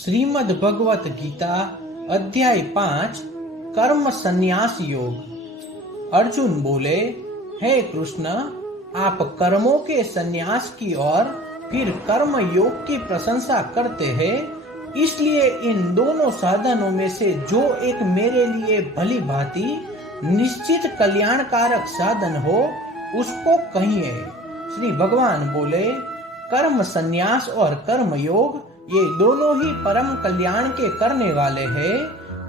श्रीमद् भगवत गीता अध्याय 5 कर्म संन्यास योग। अर्जुन बोले, हे कृष्ण, आप कर्मों के संन्यास की और फिर कर्म योग की प्रशंसा करते हैं, इसलिए इन दोनों साधनों में से जो एक मेरे लिए भली भांति निश्चित कल्याणकारक साधन हो उसको कहिए। श्री भगवान बोले, कर्म संन्यास और कर्म योग ये दोनों ही परम कल्याण के करने वाले हैं,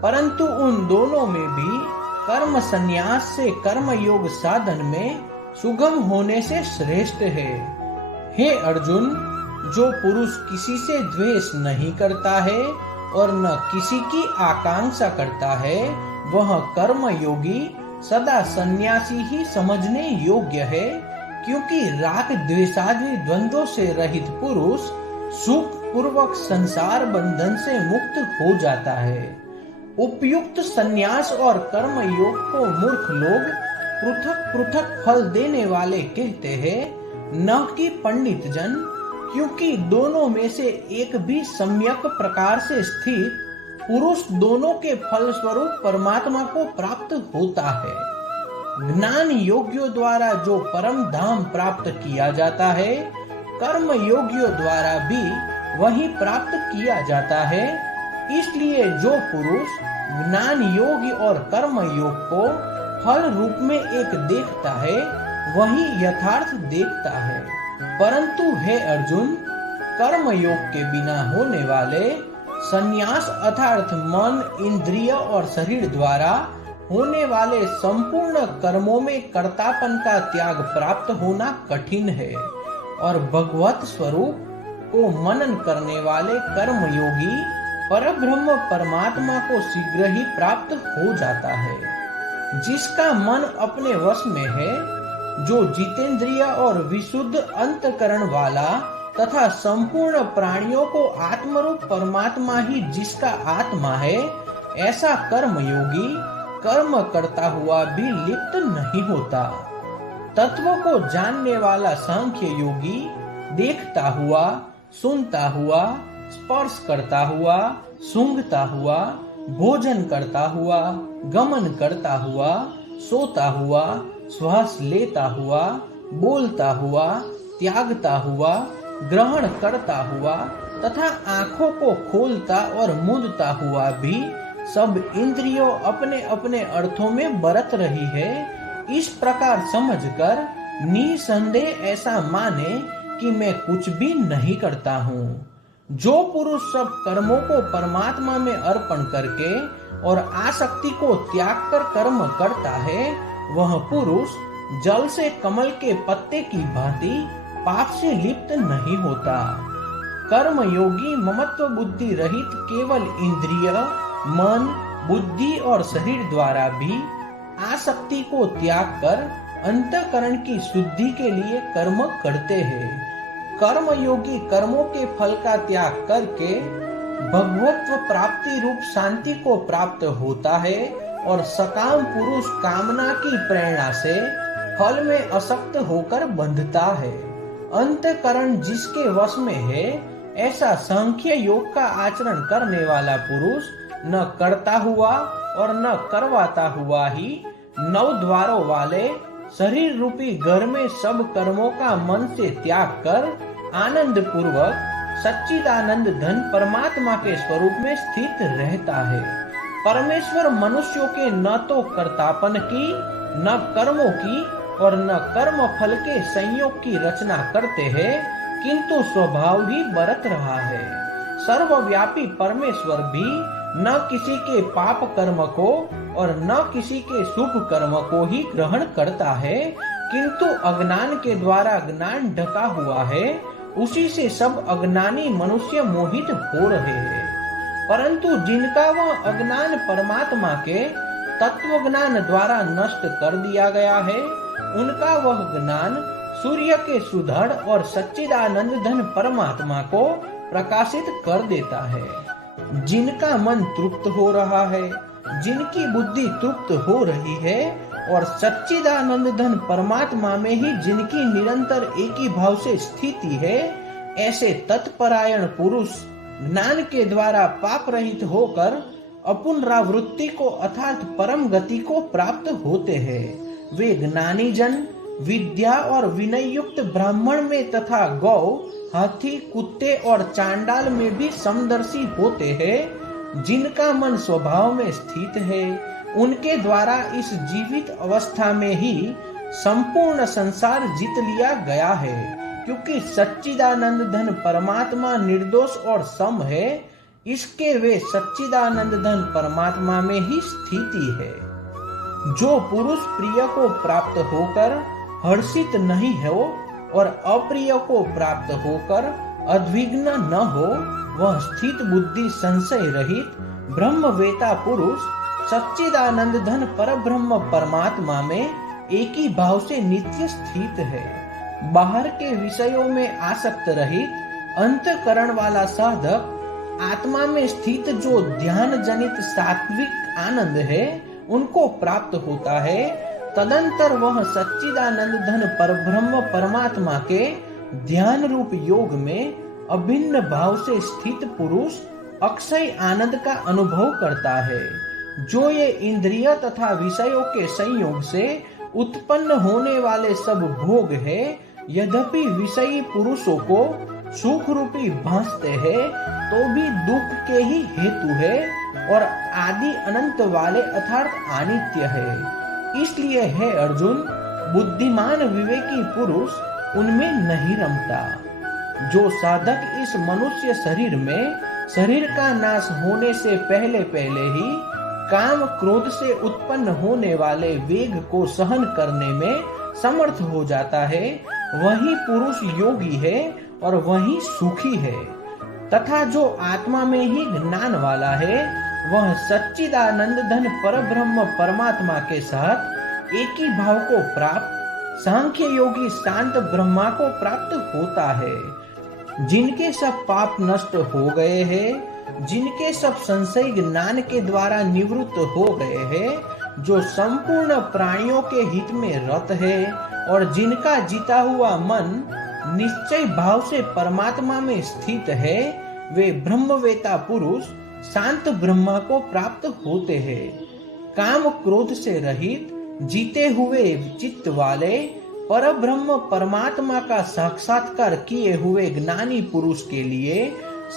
परंतु उन दोनों में भी कर्म संन्यास से कर्म योग साधन में सुगम होने से श्रेष्ठ है। हे अर्जुन, जो पुरुष किसी से द्वेष नहीं करता है और न किसी की आकांक्षा करता है, वह कर्म योगी सदा सन्यासी ही समझने योग्य है, क्योंकि राग द्वेषादि द्वंद्वों से रहित पुरुष सुख पूर्वक संसार बंधन से मुक्त हो जाता है। उपयुक्त संन्यास और कर्म योग को मूर्ख लोग पृथक पृथक फल देने वाले कहते हैं, न कि पंडित जन, क्योंकि दोनों में से एक भी सम्यक प्रकार से स्थित पुरुष दोनों के फल स्वरूप परमात्मा को प्राप्त होता है। ज्ञान योगियों द्वारा जो परम धाम प्राप्त किया जाता है, कर्म योगियों द्वारा भी वही प्राप्त किया जाता है। इसलिए जो पुरुष ज्ञान योग और कर्म योग को फल रूप में एक देखता है, वही यथार्थ देखता है। परंतु हे अर्जुन, कर्म योग के बिना होने वाले संन्यास अर्थात मन, इंद्रिय और शरीर द्वारा होने वाले संपूर्ण कर्मों में कर्तापन का त्याग प्राप्त होना कठिन है, और भगवत स्वरूप को मनन करने वाले कर्म योगी परब्रह्म परमात्मा को शीघ्र ही प्राप्त हो जाता है। जिसका मन अपने वश में है, जो जितेंद्रिय और विशुद्ध अंतकरण वाला तथा संपूर्ण प्राणियों को आत्मरूप परमात्मा ही जिसका आत्मा है, ऐसा कर्म योगी कर्म करता हुआ भी लिप्त नहीं होता। तत्व को जानने वाला सांख्य योगी देखता हुआ, सुनता हुआ, स्पर्श करता हुआ, सूंघता हुआ, भोजन करता हुआ, गमन करता हुआ, सोता हुआ, श्वास लेता हुआ, बोलता हुआ, त्यागता हुआ, ग्रहण करता हुआ तथा आंखों को खोलता और मूंदता हुआ भी सब इंद्रियों अपने अपने अर्थों में बरत रही है, इस प्रकार समझकर निसंदेह ऐसा माने कि मैं कुछ भी नहीं करता हूँ। जो पुरुष सब कर्मों को परमात्मा में अर्पण करके और आसक्ति को त्याग कर कर्म करता है, वह पुरुष जल से कमल के पत्ते की भांति पाप से लिप्त नहीं होता। कर्म योगी ममत्व बुद्धि रहित केवल इंद्रिय, मन, बुद्धि और शरीर द्वारा भी आसक्ति को त्याग कर अंतःकरण की शुद्धि के लिए कर्म करते हैं। कर्म योगी कर्मों के फल का त्याग करके भगवत्व प्राप्ति रूप शांति को प्राप्त होता है, और सकाम पुरुष कामना की प्रेरणा से फल में असक्त होकर बंधता है। अंतःकरण जिसके वश में है, ऐसा सांख्य योग का आचरण करने वाला पुरुष न करता हुआ और न करवाता हुआ ही 9 द्वारों वाले शरीर रूपी घर में सब कर्मों का मन से त्याग कर आनंद पूर्वक सच्चिदानंद धन परमात्मा के स्वरूप में स्थित रहता है। परमेश्वर मनुष्यों के न तो कर्तापन की, न कर्मों की और न कर्म फल के संयोग की रचना करते हैं, किंतु स्वभाव ही बरत रहा है। सर्वव्यापी परमेश्वर भी न किसी के पाप कर्म को और न किसी के शुभ कर्म को ही ग्रहण करता है, किंतु अज्ञान के द्वारा ज्ञान ढका हुआ है, उसी से सब अज्ञानी मनुष्य मोहित हो रहे हैं। परंतु जिनका वह अज्ञान परमात्मा के तत्व ज्ञान द्वारा नष्ट कर दिया गया है, उनका वह ज्ञान सूर्य के सुदृढ़ और सच्चिदानंद धन परमात्मा को प्रकाशित कर देता है। जिनका मन तृप्त हो रहा है, जिनकी बुद्धि तृप्त हो रही है और सच्चिदानंद धन परमात्मा में ही जिनकी निरंतर एक ही भाव से स्थिति है, ऐसे तत्परायण पुरुष ज्ञान के द्वारा पाप रहित होकर अपुनरावृत्ति को अर्थात परम गति को प्राप्त होते हैं। वे ज्ञानी जन विद्या और विनय युक्त ब्राह्मण में तथा गौ, हाथी, कुत्ते और चांडाल में भी समदर्शी होते हैं। जिनका मन स्वभाव में स्थित है, उनके द्वारा इस जीवित अवस्था में ही संपूर्ण संसार जीत लिया गया है, क्योंकि सच्चिदानंद धन परमात्मा निर्दोष और सम है। इसके वे सच्चिदानंद धन परमात्मा में ही स्थिति है। जो पुरुष प्रिय को प्राप्त होकर हर्षित नहीं हो और अप्रिय को प्राप्त होकर अद्विग्न न हो, वह स्थित बुद्धि संशय रहित ब्रह्मवेता पुरुष सच्चिदानंद धन परब्रह्म परमात्मा में एक ही भाव से नित्य स्थित है। बाहर के विषयों में आसक्त रहित अंतःकरण वाला साधक आत्मा में स्थित जो ध्यान जनित सात्विक आनंद है, उनको प्राप्त होता है। तदंतर वह सच्चिदानंद धन परब्रह्म परमात्मा के ध्यान रूप योग में अभिन्न भाव से स्थित पुरुष अक्षय आनंद का अनुभव करता है। जो ये इंद्रिय तथा विषयों के संयोग से उत्पन्न होने वाले सब भोग है, यद्यपि विषयी पुरुषों को सुख रूपी भासते हैं, तो भी दुख के ही हेतु है और आदि अनंत वाले अर्थात अनित्य है। इसलिए है अर्जुन, बुद्धिमान विवेकी पुरुष उनमें नहीं रमता। जो साधक इस मनुष्य शरीर में शरीर का नाश होने से पहले पहले ही काम क्रोध से उत्पन्न होने वाले वेग को सहन करने में समर्थ हो जाता है, वही पुरुष योगी है और वही सुखी है। तथा जो आत्मा में ही ज्ञान वाला है, वह सच्चिदानंद धन परब्रह्म परमात्मा के साथ एक ही भाव को प्राप्त सांख्य योगी शांत ब्रह्मा को प्राप्त होता है। जिनके सब पाप नष्ट हो गए हैं, जिनके सब संशय ज्ञान के द्वारा निवृत्त हो गए हैं, जो संपूर्ण प्राणियों के हित में रत है और जिनका जीता हुआ मन निश्चय भाव से परमात्मा में स्थित है, वे ब्रह्मवेता पुरुष शांत ब्रह्मा को प्राप्त होते हैं। काम क्रोध से रहित जीते हुए चित्त वाले परब्रह्म परमात्मा का साक्षात्कार किए हुए ज्ञानी पुरुष के लिए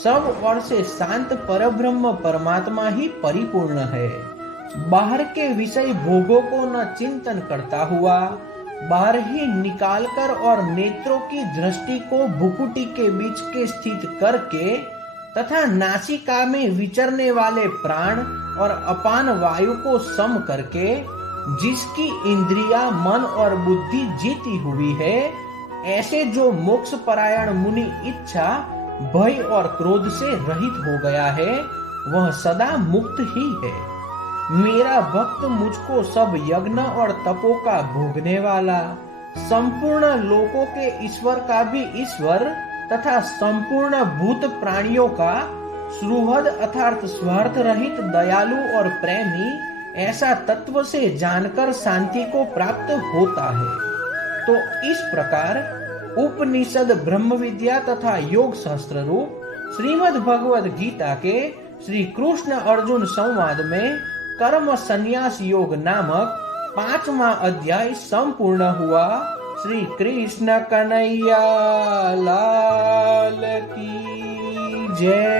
सब ओर से शांत परब्रह्म परमात्मा ही परिपूर्ण है। बाहर के विषय भोगों को न चिंतन करता हुआ बाहर ही निकालकर और नेत्रों की दृष्टि को भुकुटी के बीच के स्थित करके तथा नासिका में विचरने वाले प्राण और अपान वायु को सम करके जिसकी इंद्रिया मन और बुद्धि जीती हुई है, ऐसे जो मोक्ष परायण मुनि इच्छा भय और क्रोध से रहित हो गया है, वह सदा मुक्त ही है। मेरा भक्त मुझको सब यज्ञ और तपों का भोगने वाला, संपूर्ण लोकों के ईश्वर का भी ईश्वर तथा संपूर्ण भूत प्राणियों का सुहृद अर्थात स्वार्थ रहित दयालु और प्रेमी, ऐसा तत्व से जानकर शांति को प्राप्त होता है। तो इस प्रकार उपनिषद ब्रह्म विद्या तथा योग शास्त्र रूप श्रीमद् भगवद गीता के श्री कृष्ण अर्जुन संवाद में कर्म संन्यास योग नामक 5वां अध्याय संपूर्ण हुआ। श्री कृष्ण कन्हैया लाल की जय।